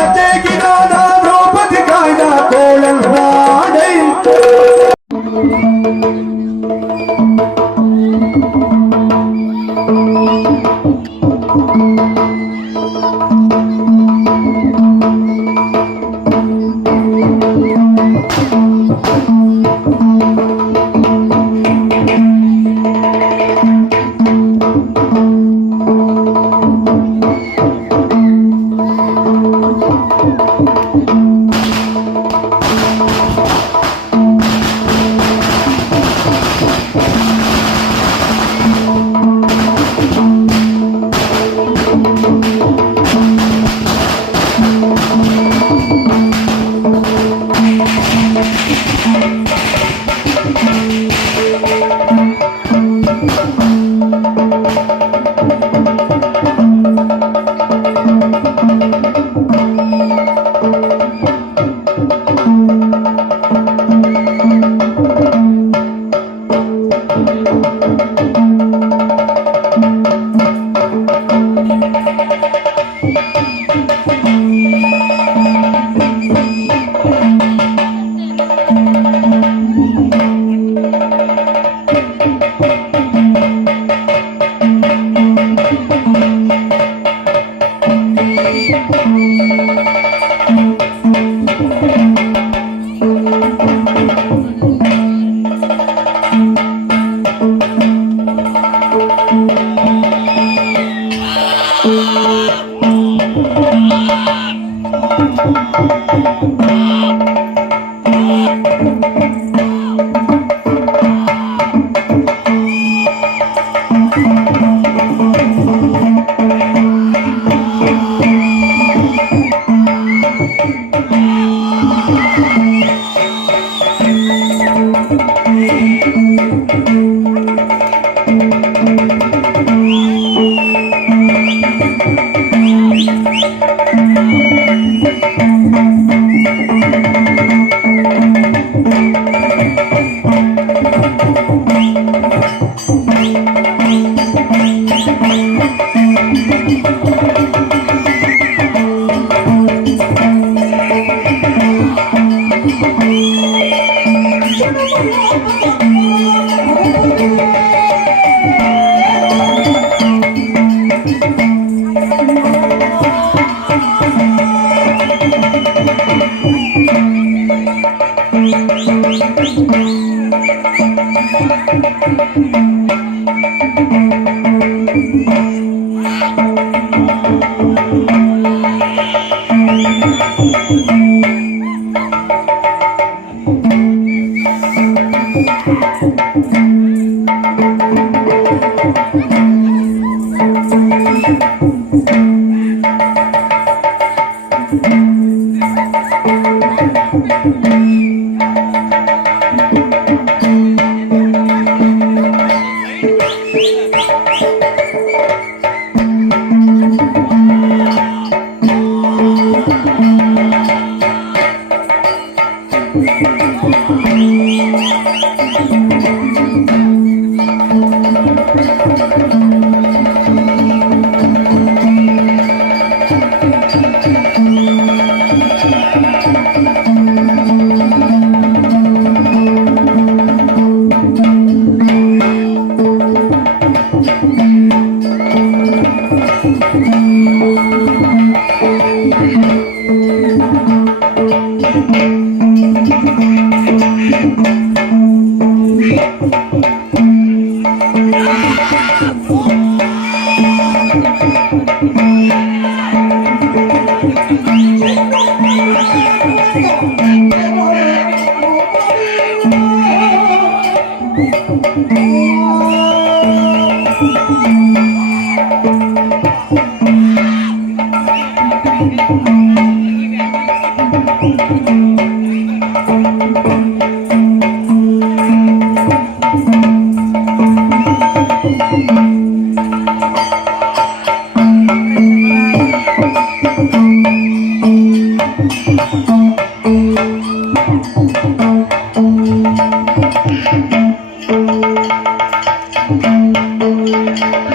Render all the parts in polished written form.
ಲತೆಗಿನಾದ Draupadi ಕಾಯ್ದ ಕೋಳಲ್ನಾಡೈ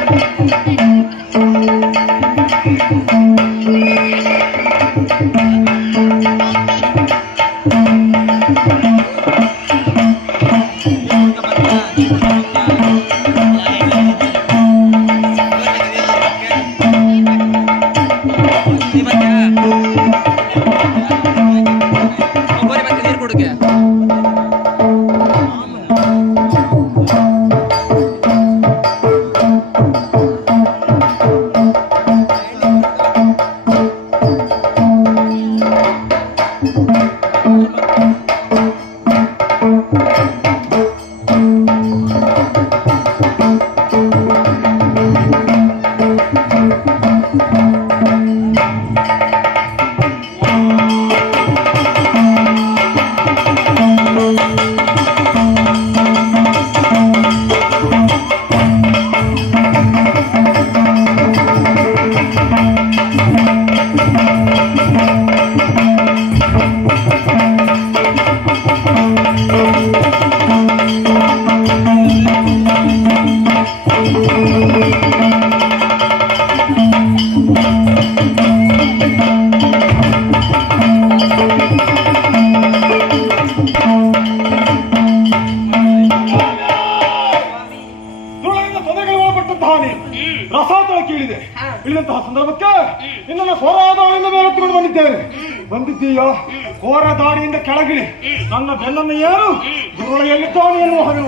Thank you. ದಾಳಿಗೆ ಒಳಪಟ್ಟಂತಹ ನೀನು ರಸಾತಳ ಕೇಳಿದೆ. ಇಳಿದಂತಹ ಸಂದರ್ಭಕ್ಕೆ ನಿನ್ನನ್ನು ಹೋರಾದಾಳಿಯಿಂದ ಮೇಲೆತ್ತಿಕೊಂಡು ಬಂದಿದ್ದೇನೆ. ಬಂದಿದ್ದೀಯ ಹೋರ ದಾಡಿಯಿಂದ ಕೆಳಗಿಳಿ ನನ್ನ ಬೆನ್ನನ್ನು ಏನು ಗುರುಳೆಯಲ್ಲಿದ್ದಾನೆ ಎನ್ನುವ ಹಾಗೆ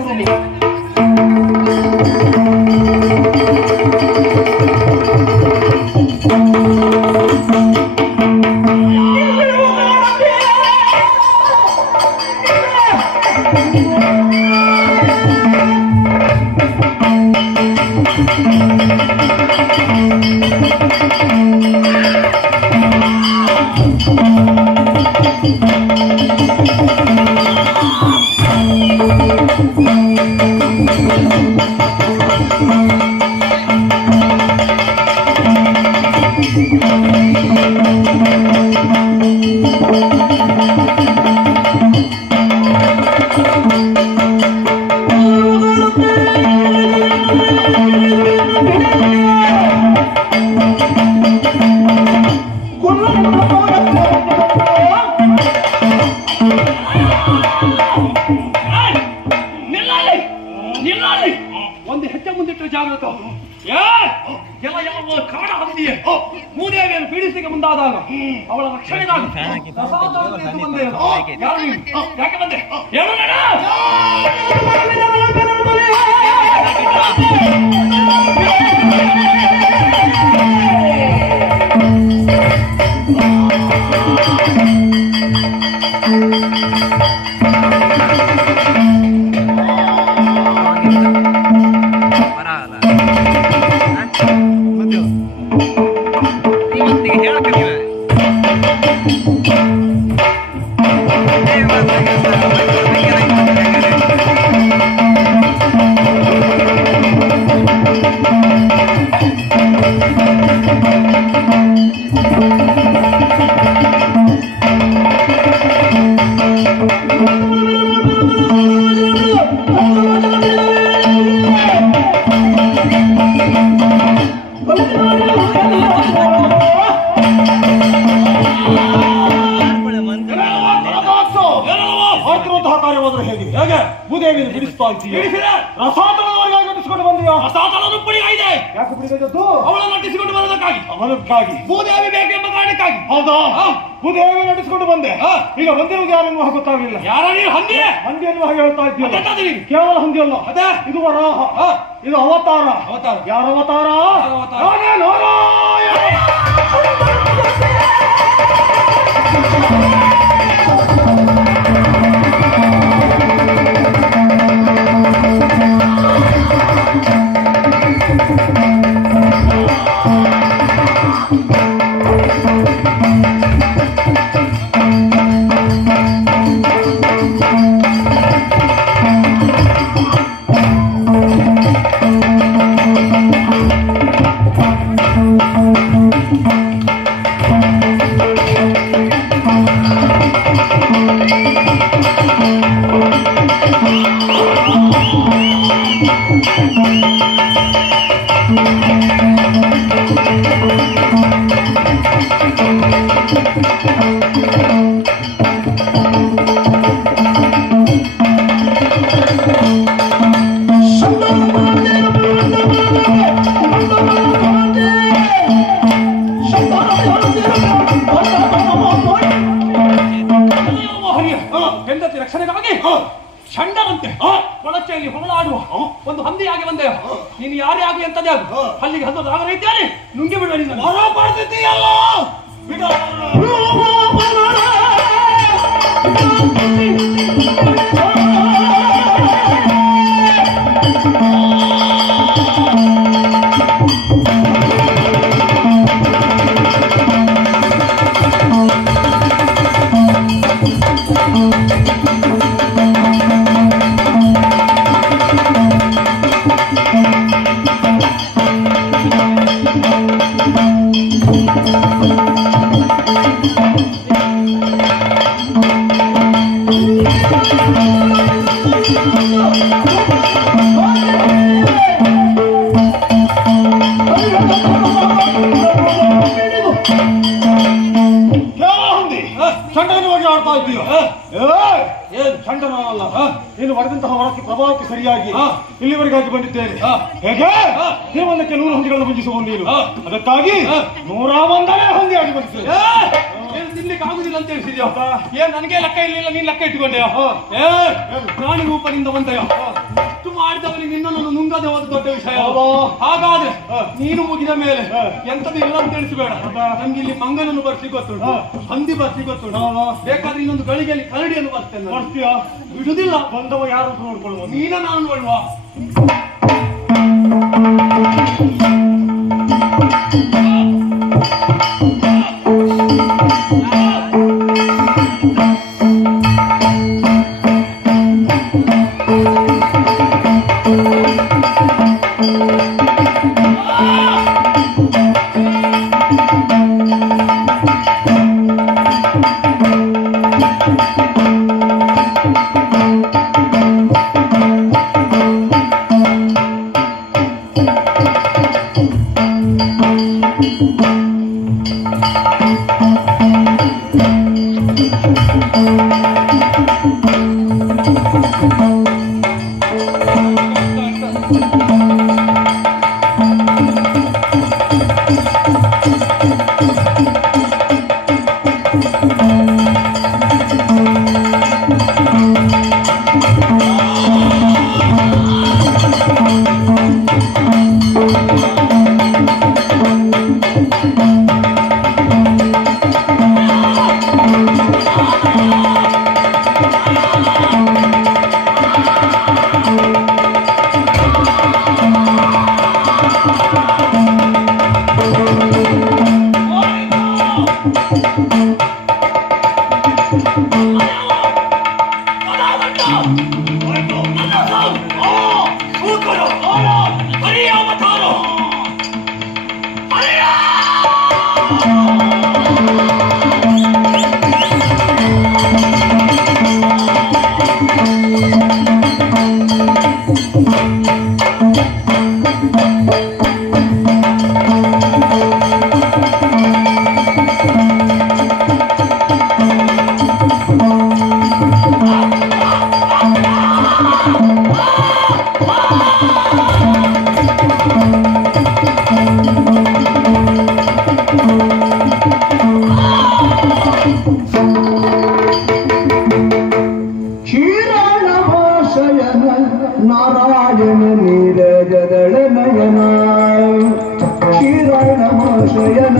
ಒಂದು ಹೆಜ್ಜೆ ಮುಂದಿಟ್ಟರೆ ಜಾಗ್ರತ. ಎಲ್ಲ ಕಾಡ ಹಂದಿಯೇ ಮೂದೇವಿಯನ್ನು ಪೀಡಿಸಲಿಕ್ಕೆ ಮುಂದಾದಾಗ ಅವಳ ರಕ್ಷಣೆಗಾಗಿ ಬಂದೆ. ಯಾಕೆ ಬಂದೆ ಹೇಳು ನಡ. ಭೂದೇವಿಯನ್ನು ಬಿಡಿಸ್ತಾ ಇದ್ದೀಯ. ರಸಾತಳದವರೆಗಾಗಿ ನಟಿಸಿಕೊಂಡು ಬಂದಿಯಾ? ರಸಾತಳನು ಪುಡಿಯಾಗಿದೆ. ಯಾಕೆ ಪುಡಿಗದ್ದು? ಅವಳನ್ನು ನಟಿಸಿಕೊಂಡು ಬರೋದಕ್ಕಾಗಿ. ಅವನಕ್ಕಾಗಿ ಭೂದೇವಿ ಬೇಕೆಂಬ ಕಾರಣಕ್ಕಾಗಿ. ಹೌದಾ? ಭೂದೇವಿ ನಟಿಸಿಕೊಂಡು ಬಂದೆ. ಈಗ ಬಂದಿರುವುದು ಯಾರನ್ನು ಗೊತ್ತಾಗಲಿಲ್ಲ. ಯಾರ ನೀವು ಹಂದಿ ಹಂದಿ ಎನ್ನುವ ಹಾಗೆ ಹೇಳ್ತಾ ಇದ್ದೀಯ. ಕೇವಲ ಹಂದಿ ಅಲ್ಲ, ಅದೇ ಇದು ವರಾಹ, ಇದು ಅವತಾರ. ಅವತಾರ ಯಾರ ಅವತಾರ? ಹೆಂಡತಿ ರಕ್ಷಣೆಗಾಗಿ ಷಂಡರಂತೆ ಕೊಳಚೆಯಲ್ಲಿ ಹೊಗಳಾಡುವ ಒಂದು ಹಂದಿಯಾಗಿ ಬಂದೆ. ನೀನು ಯಾರೇ ಆಗಿ ಅಂತದೇ ಆಗು. ಅಲ್ಲಿಗೆ ಹಂದೋದು ಆಗರ ಇದ್ದೇನೆ. ನುಂಗಿ ಬಿಡುವ ನೀನು ಮಾಡ್ತಿದ್ದೀಯಲ್ಲ. ಖಂಡನಲ್ಲ ನೀನು ಮಾಡಿದಂತಹ ವರಕ್ಕೆ ಪ್ರಭಾವಕ್ಕೆ ಸರಿಯಾಗಿ ಇಲ್ಲಿವರೆಗಾಗಿ ಬಂದಿದ್ದೇನೆ. ಹೇಗೆ ದೇವನಕ್ಕೆ 100 ಹಂದಿಗಳನ್ನು ಮುಂಜಿಸುವ ನೀನು, ಅದಕ್ಕಾಗಿ 101ನೇ ಹಂದಿಯಾಗಿ ಬಂದಿದ್ದೇನೆ. ತಿನ್ಲಿಕ್ಕೆ ಆಗುದಿಲ್ಲ ಅಂತ ಹೇಳಿಸಿದ್ಯಾ? ಏನ್ ನನಗೆ ಲೆಕ್ಕ ಇಲ್ಲ, ನೀನ್ ಲೆಕ್ಕ ಇಟ್ಟುಕೊಂಡೆಯ? ಪ್ರಾಣಿ ರೂಪದಿಂದ ಬಂದೆಯ? ಇಷ್ಟು ಮಾಡಿದವನಿಗೆ ನಿನ್ನನ್ನು ನುಂಗದೆ ಹೋದ ದೊಡ್ಡ ವಿಷಯ. ಹಾಗಾದ್ರೆ ನೀನು ಮುಗಿದ ಮೇಲೆ ಎಂತದ್ದು ಇಲ್ಲ ಅಂತ ತಿಳಿಸಬೇಡ. ನಮ್ಗೆ ಇಲ್ಲಿ ಮಂಗನನ್ನು ಬರ್ಸಿ ಗೊತ್ತುಂಟು, ಹಂದಿ ಬರ್ಸಿ ಗೊತ್ತುಂಟು. ಬೇಕಾದ್ರೆ ಇನ್ನೊಂದು ಗಳಿಗೆಯಲ್ಲಿ ಕರಡಿಯನ್ನು ಬರ್ತೇನೆ. ಬರ್ತೀಯಾ? ಬಿಡುದಿಲ್ಲ. ಬಂದವ ಯಾರು ನೋಡ್ಕೊಳ್ಳುವ? ನೀನ ನಾನು ನೋಡುವ. ನಾರಾಯಣ ನೀರಜದಳ ನಯನ ಶ್ರೀರಾಮ ಶಯನ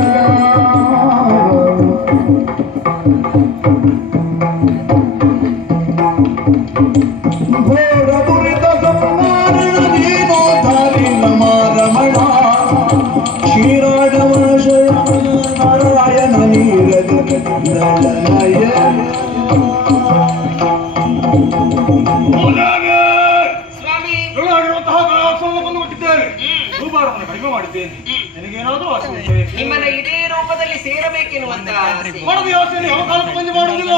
ಘೋರ ದುರಿತ ಸಂಹಾರಣ ದೀನೋದ್ಧಾರಿ ನಮ ರಮಣ ಶ್ರೀರಾಮ ಶಯನ ನಾರಾಯಣ ನೀರಜದಳ ನಯನ. ಕಡಿಮೆ ಮಾಡಿದ್ದೇನೆ. ನಿನಗೇನಾದ್ರೂ ಆಸೆ ನಿಮ್ಮನ್ನ ಇದೇ ರೂಪದಲ್ಲಿ ಸೇರಬೇಕೆನ್ನುವಂತ ಆಸೆ. ಮಾಡದ ಆಸೆಯನ್ನು ಯಾವ ಕಾಲಕ್ಕೂ ಬಂದು ಮಾಡುವುದಿಲ್ಲ.